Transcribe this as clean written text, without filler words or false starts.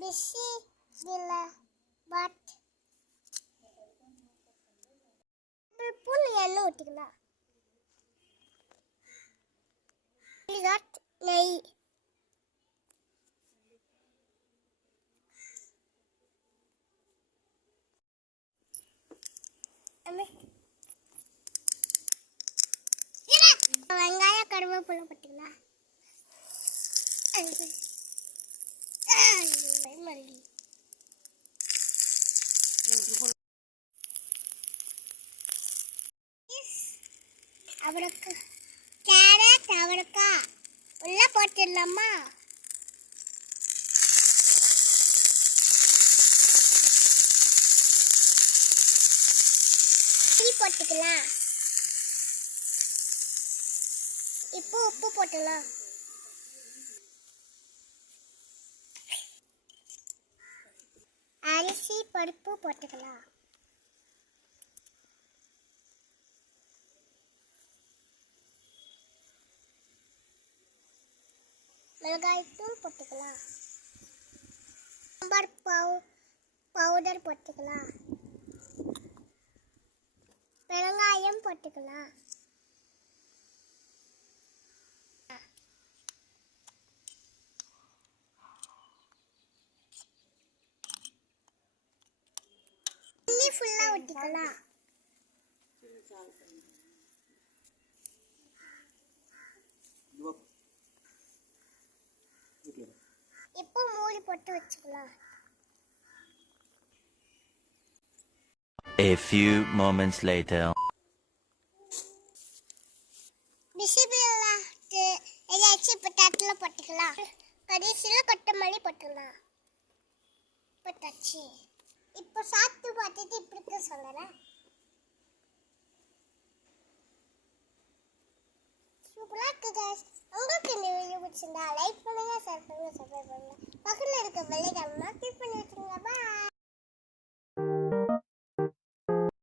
Busy இல்லை but புல் எண்ணெய் ஊற்றிக்கலாம். நெய் வெங்காயம் கருவேப்பிலை போட்டுக்கலாம். அவரைக்காய் கேரட் அவரைக்காய் உள்ள போட்டுடலாமா? போட்டுக்கலாம். இப்போ உப்பு போட்டுக்கலாம். அரிசி பருப்பு போட்டுக்கலாம். மிளகாய்த்தூள் போட்டுக்கலாம். சாம்பார் பவுடர் போட்டுக்கலாம். வெங்காயம் போட்டுக்கலாம். தண்ணி ஃபுல்லா ஊத்திக்கலாம். இப்போ மூடி போட்டு வச்சுக்கலாம். A few moments later. பிசிபில்லாஹ் ஏதாச்சும் இப்போ தட்டில் போட்டுக்கலாம். கடைசியில் கொத்தமல்லி போட்டுக்கலாம். போட்டாச்சு. இப்போ சாப்பிட்டு பார்த்துட்டு இப்படி சொல்லுறேன். சூப்பராக இருக்கு guys. உங்களுக்கு இந்த வீடியோ பிடிச்சிருந்தா லைக் பண்ணுங்க, ஷேர் பண்ணுங்க, சப்ஸ்கிரைப் பண்ணுங்க. பக்கத்தில் இருக்க பெல்